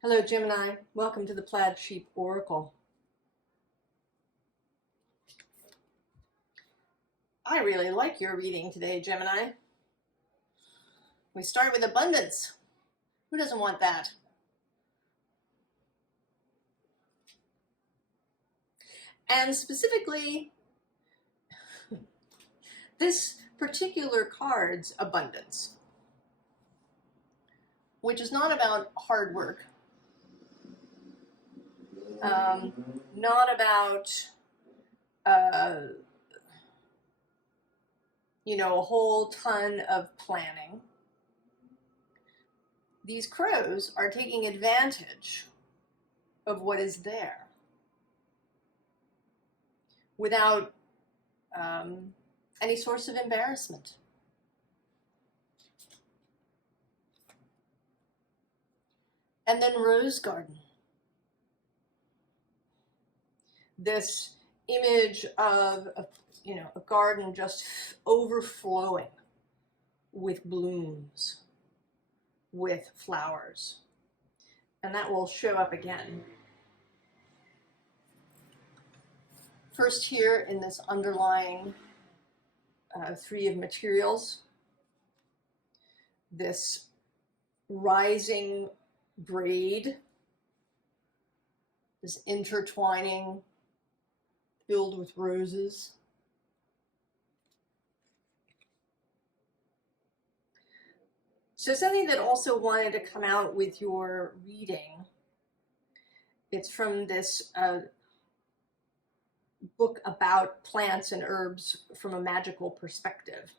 Hello, Gemini. Welcome to the Plaid Sheep Oracle. I really like your reading today, Gemini. We start with abundance. Who doesn't want that? And specifically, this particular card's abundance, which is not about hard work, not about, a whole ton of planning. These crows are taking advantage of what is there without any source of embarrassment. And then Rose Garden. This image of a garden just overflowing with blooms, with flowers. And that will show up again. First here in this underlying three of materials, this rising braid, this intertwining filled with roses. So something that also wanted to come out with your reading, it's from this book about plants and herbs from a magical perspective.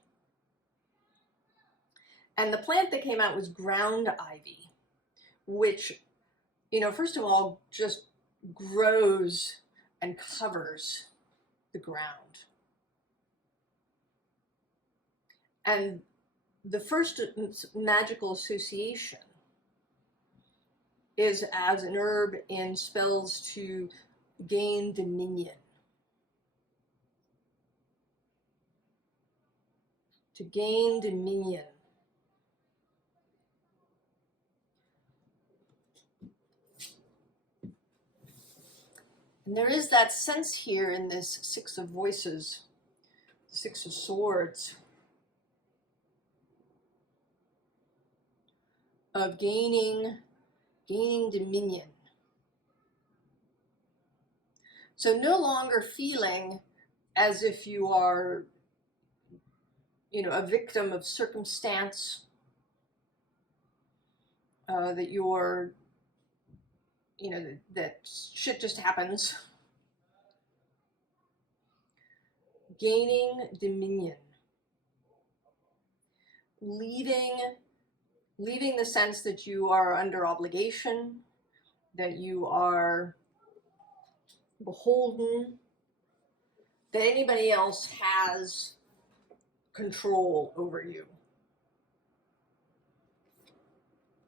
And the plant that came out was ground ivy, which, first of all, just grows and covers the ground. And the first magical association is as an herb in spells to gain dominion. To gain dominion. And there is that sense here in this Six of Voices, Six of Swords, of gaining dominion. So no longer feeling as if you are, a victim of circumstance, that you're, that shit just happens. Gaining dominion. Leaving the sense that you are under obligation, that you are beholden, that anybody else has control over you.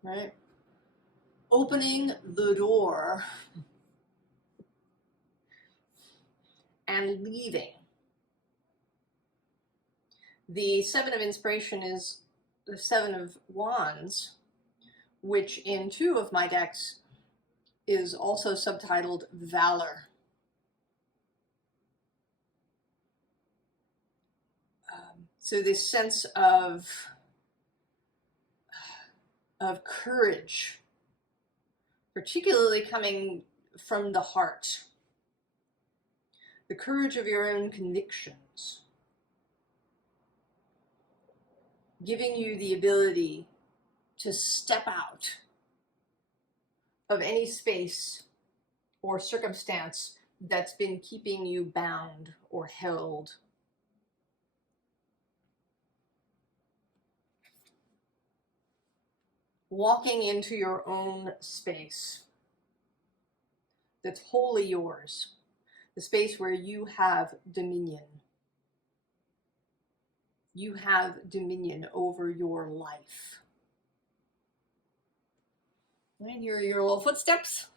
Right? Opening the door and leaving. The Seven of Inspiration is the Seven of Wands, which in two of my decks is also subtitled Valor. So this sense of courage, particularly coming from the heart, the courage of your own convictions, giving you the ability to step out of any space or circumstance that's been keeping you bound or held. Walking into your own space that's wholly yours, the space where you have dominion. You have dominion over your life. And your little footsteps.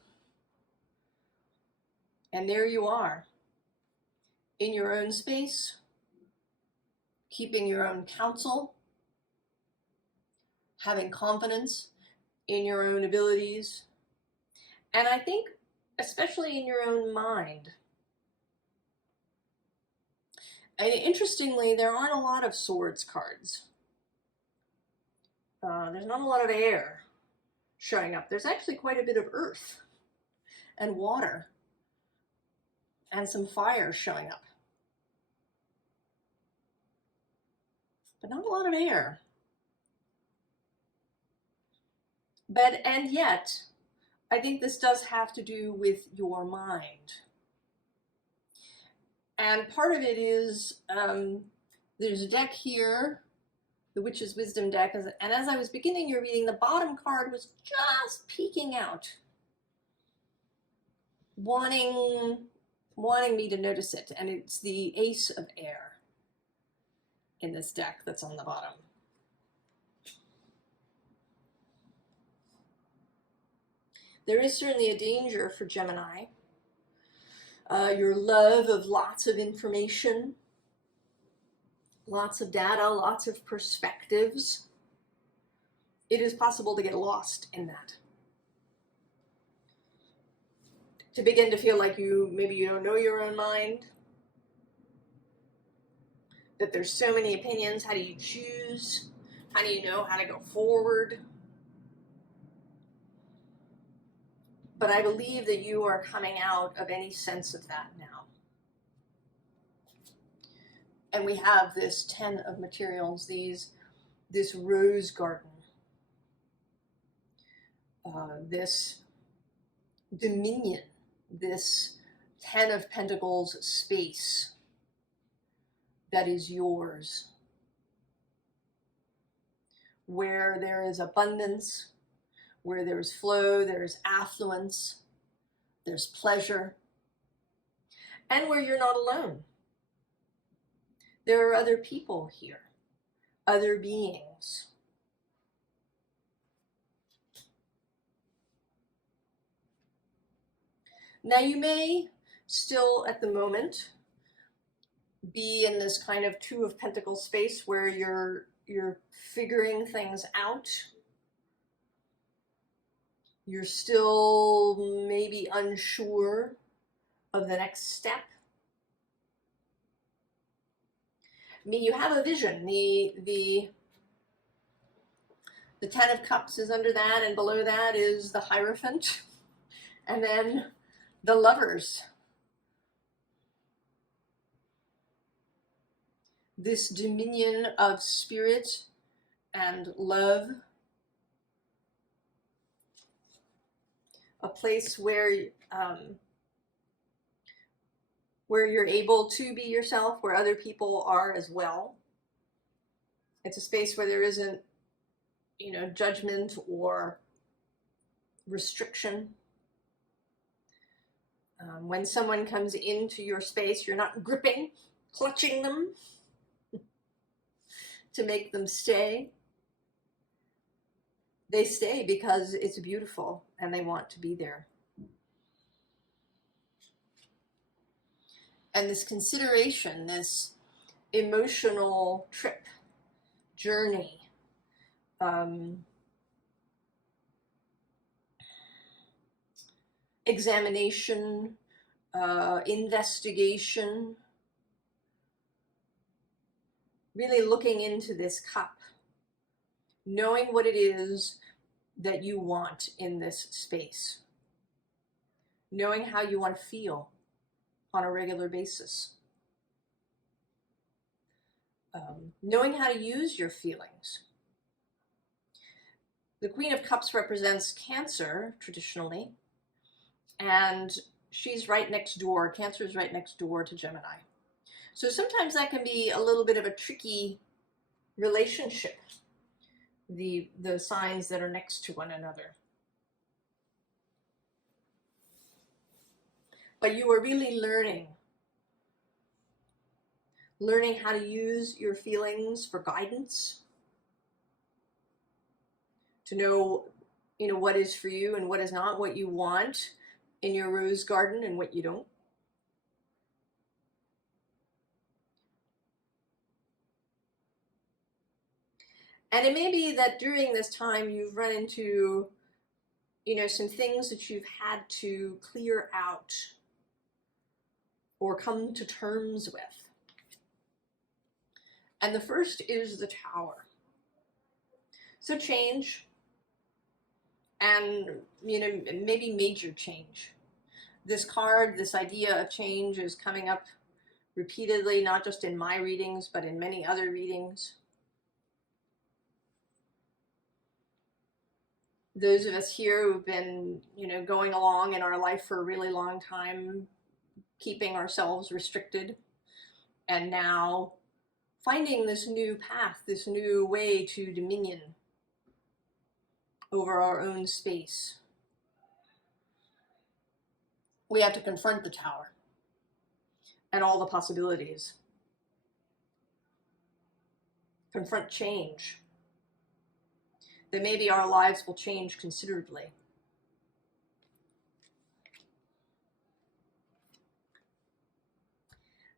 And there you are, in your own space, keeping your own counsel, having confidence in your own abilities, And I think, especially in your own mind. And interestingly, there aren't a lot of swords cards. There's not a lot of air showing up. There's actually quite a bit of earth and water and some fire showing up. But not a lot of air. And yet, I think this does have to do with your mind. And part of it is, there's a deck here, the Witch's Wisdom deck, and as I was beginning your reading, the bottom card was just peeking out, wanting me to notice it, and it's the Ace of Air in this deck that's on the bottom. There is certainly a danger for Gemini. Your love of lots of information, lots of data, lots of perspectives. It is possible to get lost in that. To begin to feel like maybe you don't know your own mind, that there's so many opinions. How do you choose? How do you know how to go forward? But I believe that you are coming out of any sense of that now. And we have this 10 of materials, this rose garden, this dominion, this 10 of Pentacles space that is yours, where there is abundance, where there's flow, there's affluence, there's pleasure, and where you're not alone. There are other people here, other beings. Now you may still at the moment be in this kind of 2 of Pentacles space where you're figuring things out. You're still maybe unsure of the next step. I mean, you have a vision. The 10 of Cups is under that, and below that is the Hierophant, and then the Lovers. This dominion of spirit and love. A place where you're able to be yourself, where other people are as well. It's a space where there isn't, judgment or restriction. When someone comes into your space, you're not gripping, clutching them to make them stay. They stay because it's beautiful and they want to be there. And this consideration, this emotional trip, journey, examination, investigation, really looking into this cup, knowing what it is that you want in this space, knowing how you want to feel on a regular basis, knowing how to use your feelings. The Queen of Cups represents Cancer traditionally, and she's right next door. Cancer is right next door to Gemini. So sometimes that can be a little bit of a tricky relationship, the signs that are next to one another. But you are really learning how to use your feelings for guidance, to know, what is for you and what is not, what you want in your rose garden and what you don't. And it may be that during this time you've run into you know, some things that you've had to clear out or come to terms with. And the first is the Tower. So change, and, you know, maybe major change. This card, this idea of change is coming up repeatedly, not just in my readings, but in many other readings. Those of us here who've been, you know, going along in our life for a really long time, keeping ourselves restricted, and now finding this new path, this new way to dominion over our own space. We have to confront the Tower and all the possibilities. Confront change. That maybe our lives will change considerably.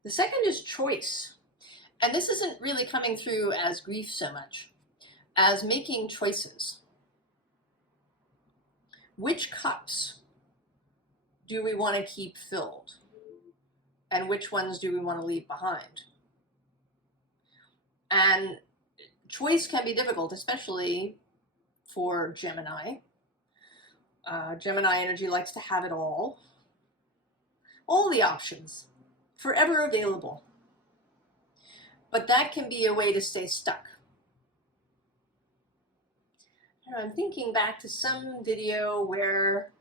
The second is choice. And this isn't really coming through as grief so much as making choices. Which cups do we want to keep filled? And which ones do we want to leave behind? And choice can be difficult, especially for Gemini. Gemini energy likes to have it all the options, forever available. But that can be a way to stay stuck. I'm thinking back to some video where,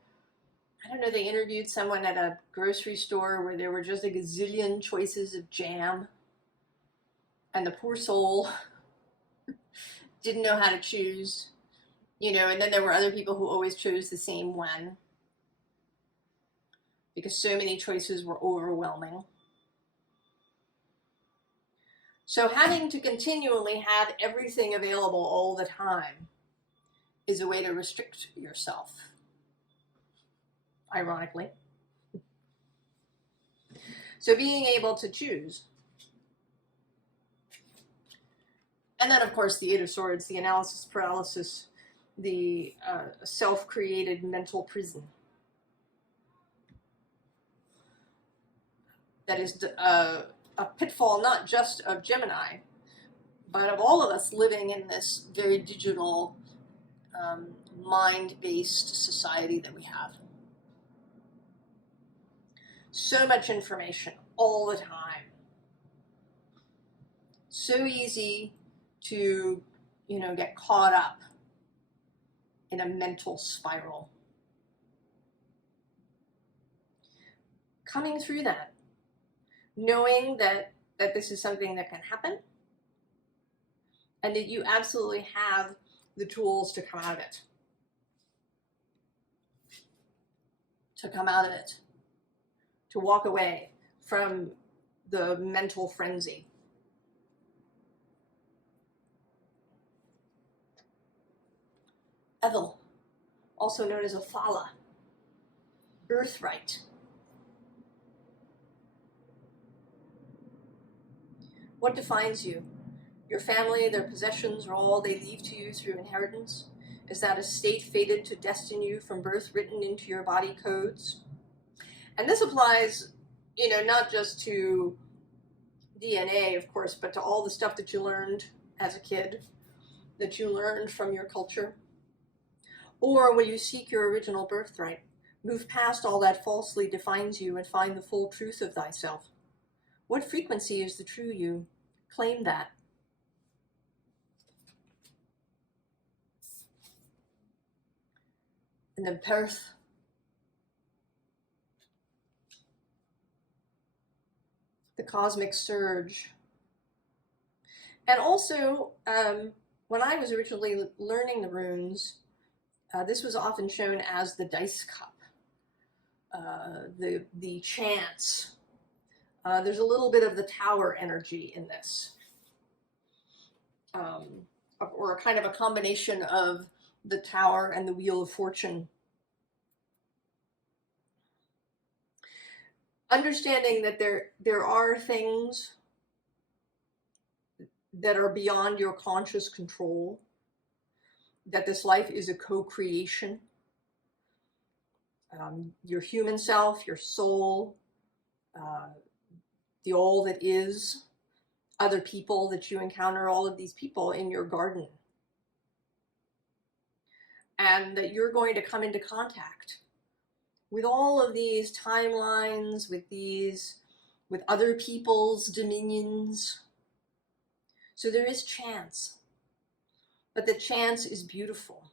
I don't know, they interviewed someone at a grocery store where there were just a gazillion choices of jam, and the poor soul didn't know how to choose, you know, and then there were other people who always chose the same one because so many choices were overwhelming. So having to continually have everything available all the time is a way to restrict yourself, ironically. So being able to choose. And then, of course, the Eight of Swords, the analysis paralysis, the self-created mental prison. That is a pitfall not just of Gemini, but of all of us living in this very digital, mind-based society that we have. So much information all the time. So easy to, you know, get caught up in a mental spiral. Coming through that, knowing that this is something that can happen, and that you absolutely have the tools to come out of it. To come out of it. To walk away from the mental frenzy. Evil, also known as a Thala, birthright. What defines you? Your family, their possessions, or all they leave to you through inheritance? Is that a state fated to destine you from birth, written into your body codes? And this applies, you know, not just to DNA, of course, but to all the stuff that you learned as a kid, that you learned from your culture. Or will you seek your original birthright, move past all that falsely defines you, and find the full truth of thyself? What frequency is the true you? Claim that. And then Perth. The cosmic surge. And also, when I was originally learning the runes, this was often shown as the dice cup, the chance. There's a little bit of the Tower energy in this, or a kind of a combination of the Tower and the Wheel of Fortune. Understanding that there are things that are beyond your conscious control, that this life is a co-creation, your human self, your soul, the all that is, other people that you encounter, all of these people in your garden. And that you're going to come into contact with all of these timelines, with other people's dominions. So there is chance, but the chance is beautiful.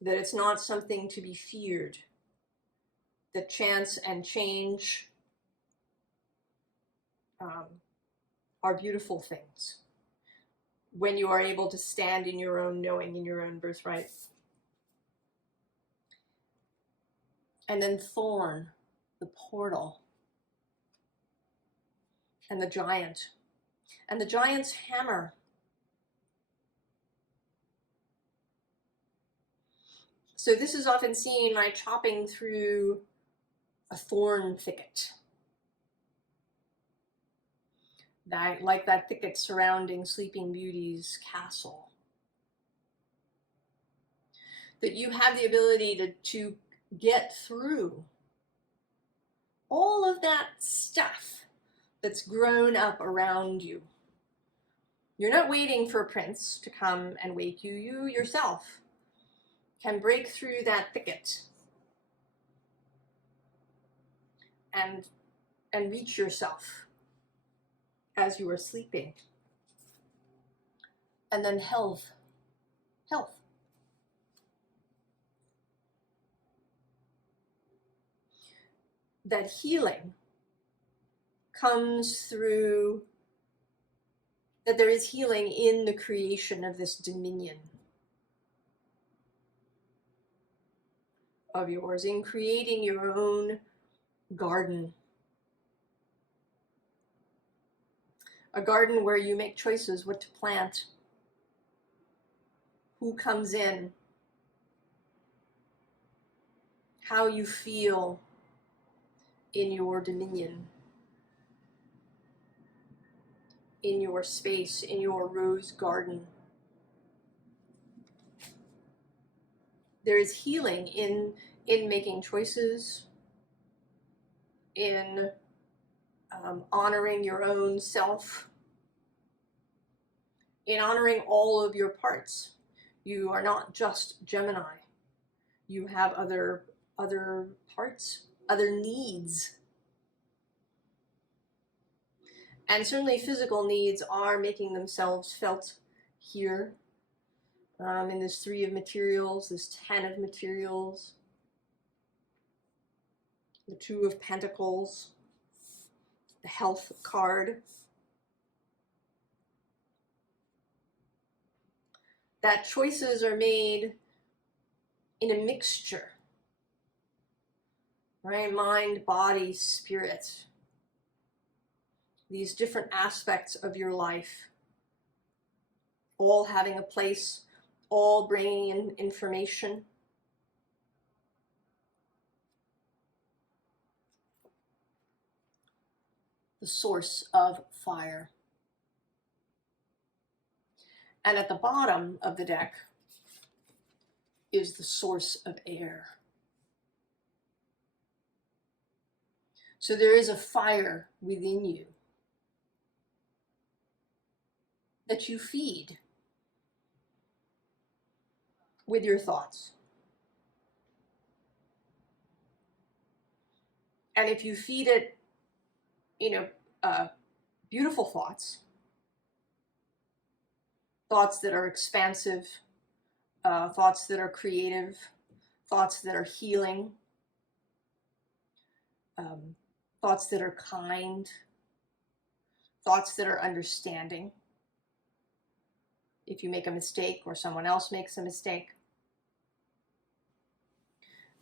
That it's not something to be feared. That chance and change are beautiful things when you are able to stand in your own knowing, in your own birthright. And then thorn, the portal, and the giant, and the giant's hammer. So this is often seen like chopping through a thorn thicket. Like that thicket surrounding Sleeping Beauty's castle. That you have the ability to get through all of that stuff that's grown up around you. You're not waiting for a prince to come and wake you. You yourself can break through that thicket and reach yourself as you are sleeping. And then health. That healing comes through, that there is healing in the creation of this dominion of yours, in creating your own garden. A garden where you make choices what to plant, who comes in, how you feel in your dominion, in your space, in your rose garden. There is healing in making choices, in honoring your own self, in honoring all of your parts. You are not just Gemini. You have other parts, other needs. And certainly physical needs are making themselves felt here in this 3 of materials, this 10 of materials, the 2 of Pentacles, the health card. That choices are made in a mixture, right? Mind, body, spirit. These different aspects of your life, all having a place, all bringing in information. The source of fire. And at the bottom of the deck is the source of air. So there is a fire within you that you feed with your thoughts. And if you feed it, beautiful thoughts that are expansive, thoughts that are creative, thoughts that are healing, thoughts that are kind, thoughts that are understanding. If you make a mistake or someone else makes a mistake,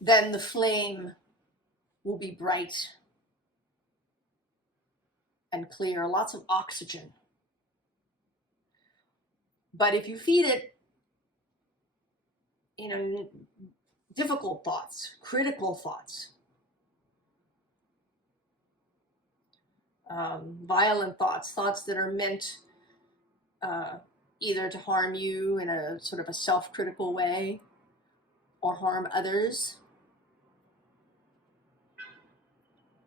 then the flame will be bright and clear, lots of oxygen. But if you feed it, difficult thoughts, critical thoughts, violent thoughts, thoughts that are meant either to harm you in a sort of a self-critical way or harm others,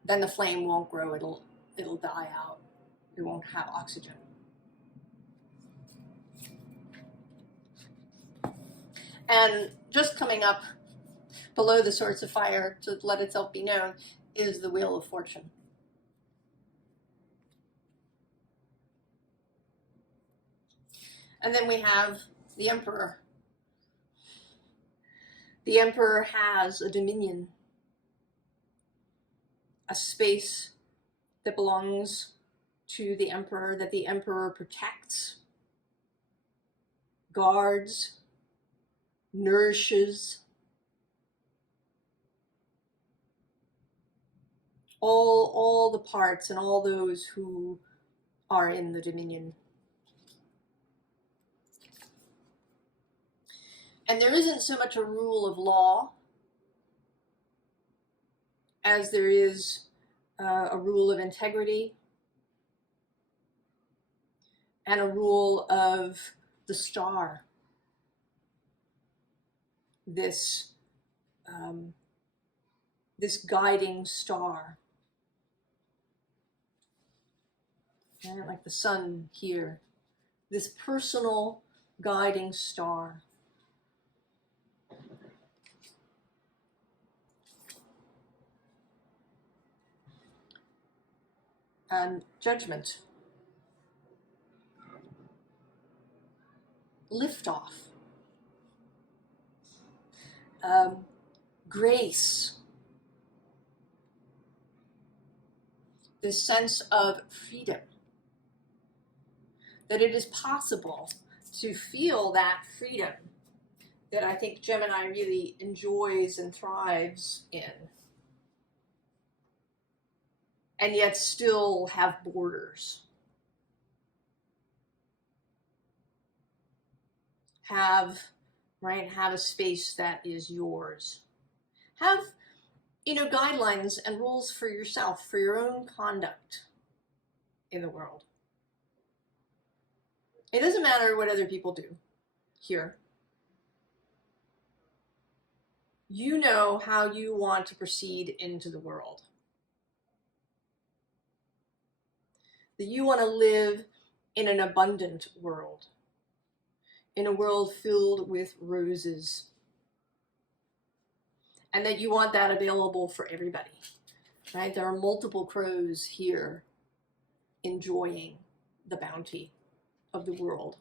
then the flame won't grow. It'll die out. It won't have oxygen. And just coming up below the Swords of Fire to let itself be known is the Wheel of Fortune. And then we have the Emperor. The Emperor has a dominion, a space that belongs to the Emperor, that the Emperor protects, guards, nourishes. All the parts and all those who are in the dominion. And there isn't so much a rule of law as there is a rule of integrity and a rule of the star. This guiding star. And like the sun here. This personal guiding star. And judgment. Liftoff. Grace. This sense of freedom. That it is possible to feel that freedom that I think Gemini really enjoys and thrives in. And yet still have borders. Have a space that is yours. Have, guidelines and rules for yourself, for your own conduct in the world. It doesn't matter what other people do here. You know how you want to proceed into the world. That you want to live in an abundant world. In a world filled with roses. And that you want that available for everybody. Right? There are multiple crows here enjoying the bounty of the world.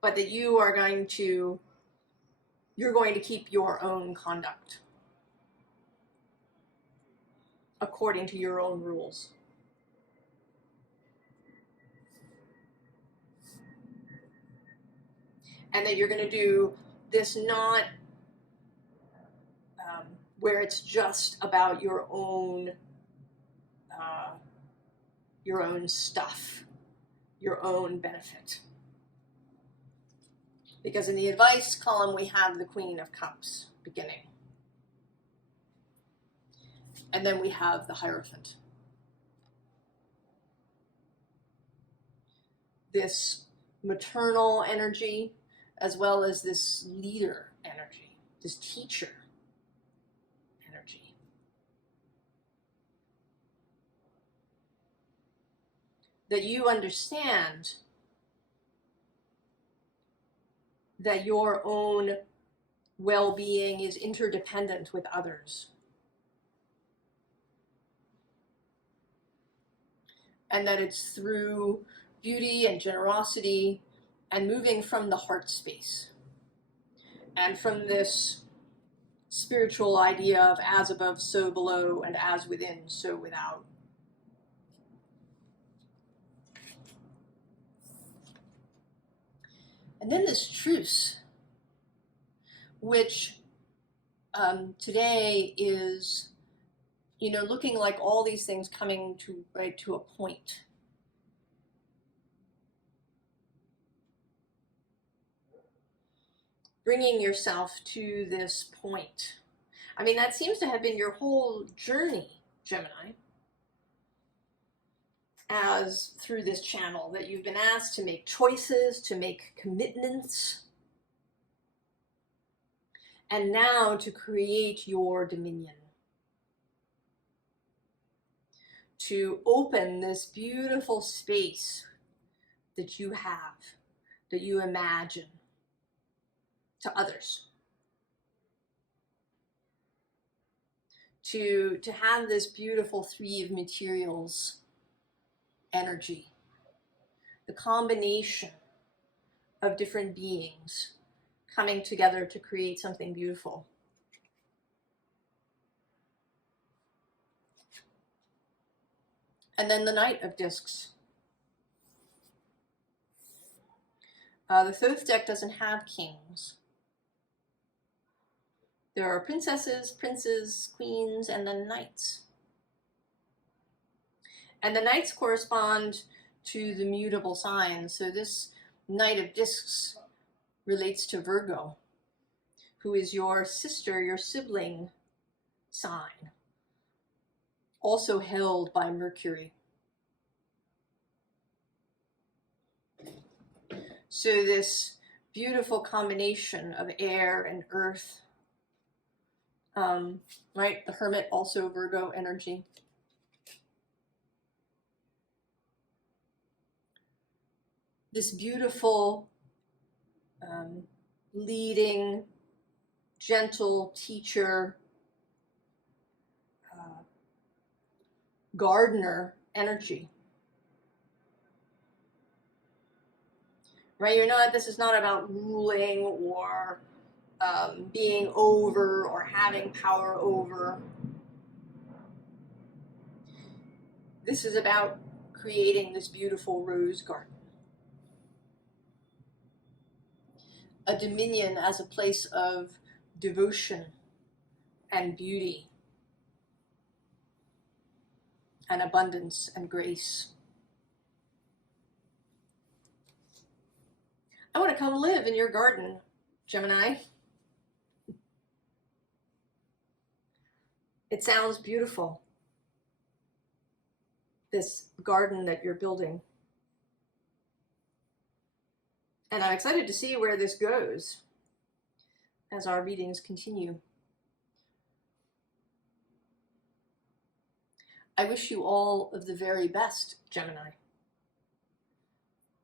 But that you're going to keep your own conduct according to your own rules. And that you're going to do this not where it's just about your own stuff, your own benefit. Because in the advice column, we have the Queen of Cups beginning. And then we have the Hierophant. This maternal energy, as well as this leader energy, this teacher energy. That you understand that your own well-being is interdependent with others. And that it's through beauty and generosity and moving from the heart space and from this spiritual idea of as above, so below, and as within, so without. And then this truce, which today is, looking like all these things coming to a point. Bringing yourself to this point. I mean, that seems to have been your whole journey, Gemini. as through this channel, that you've been asked to make choices, to make commitments, and now to create your dominion, to open this beautiful space that you have, that you imagine, to others. To have this beautiful three of materials energy, the combination of different beings coming together to create something beautiful. And then the Knight of Discs. The Thoth deck doesn't have kings. There are princesses, princes, queens, and then knights. And the knights correspond to the mutable signs. So this Knight of Discs relates to Virgo, who is your sister, your sibling sign, also held by Mercury. So this beautiful combination of air and earth, right? The Hermit, also Virgo energy. This beautiful, leading, gentle teacher, gardener energy. Right? This is not about ruling or being over or having power over. This is about creating this beautiful rose garden. A dominion as a place of devotion and beauty and abundance and grace. I want to come live in your garden, Gemini. It sounds beautiful, this garden that you're building. And I'm excited to see where this goes as our readings continue. I wish you all of the very best, Gemini,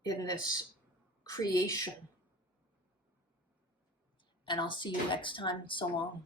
in this creation. And I'll see you next time. So long.